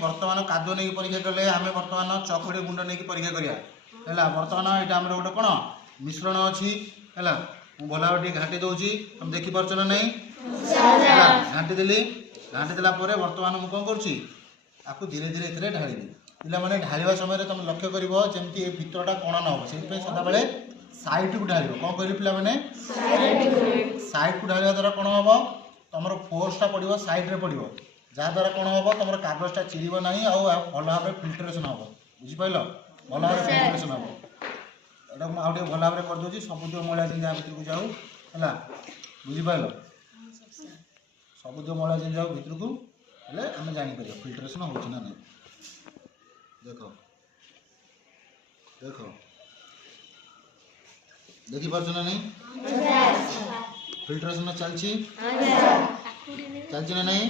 बर्तमान कादुओ नहीं परीक्षा कले आम बर्तमान चकड़ी गुंड नहीं परीक्षा करा बर्तमान यहाँ आम गोटे कौन मिश्रण अच्छी है भल भाव घाटी दूसरी तुम देखिपार ना नहीं घाटी देली घाटी देला बर्तमान मुझे कौन करूँ धीरे धीरे ये ढाड़ी पे ढाड़ा समय तुम लक्ष्य करमती ये भितरटा कण न हो से सदा बेले साइड को ढाल कौन कह पे साइड को ढाल द्वारा कौन हम तुम फोर्सटा पड़ो साइड में पड़ो जहाद्वारा कौन हम तुम कागजटा चिड़ब ना भल भाव फिल्ट्रेसन हम बुझिपाल भल भाव फिल्ट्रेसन हम यहाँ मुझे भल भाव करदे सबुज मैला जिन भितर को जाऊ है बुझिपाल सबुज मैला जिन जाऊ भितर को आम जापर फिल्ट्रेसन हो ना नहीं देख देख देखिपार ना नहीं फिल्ट्रेसन चलती चलती ना नहीं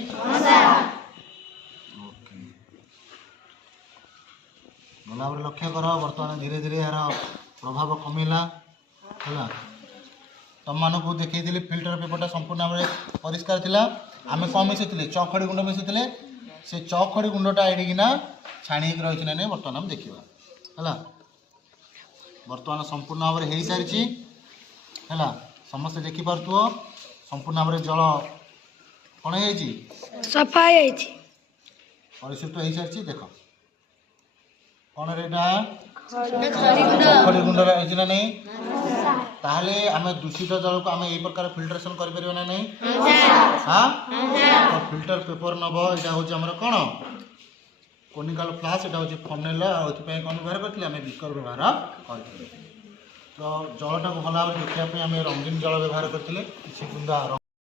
भल भाव लक्ष्य कर बर्तमान धीरे धीरे यार प्रभाव कमिला है तुम मानक देखी फिल्टर पेपरटा संपूर्ण भाव परिष्कार थिला आम कौन मिशुले चखड़ी गुंड मिशुले से चखड़ी गुंडटा एडिकिना छाणी रही ना नहीं बर्तमान देखा है बर्तमान संपूर्ण भाव हो सारी है समस्ते देखिपु संपूर्ण भाव जल कौन है सफा परिशुष्ट हो सारी देख कौन रेटा चखड़ी गुंड रही ना नहीं ताहले आम दूषित जल को आम यही प्रकार फिल्ट्रेसन कर ना नहीं हाँ तो फिल्टर पेपर नब यहाँ हूँ आम कौन कोनिकाल फ्लास यहाँ हूँ फनेल कौन व्यवहार करते आम बिकर व्यवहार कर तो जलटा को भल भाव देखा आम रंगीन जल व्यवहार करते किसी बुंदा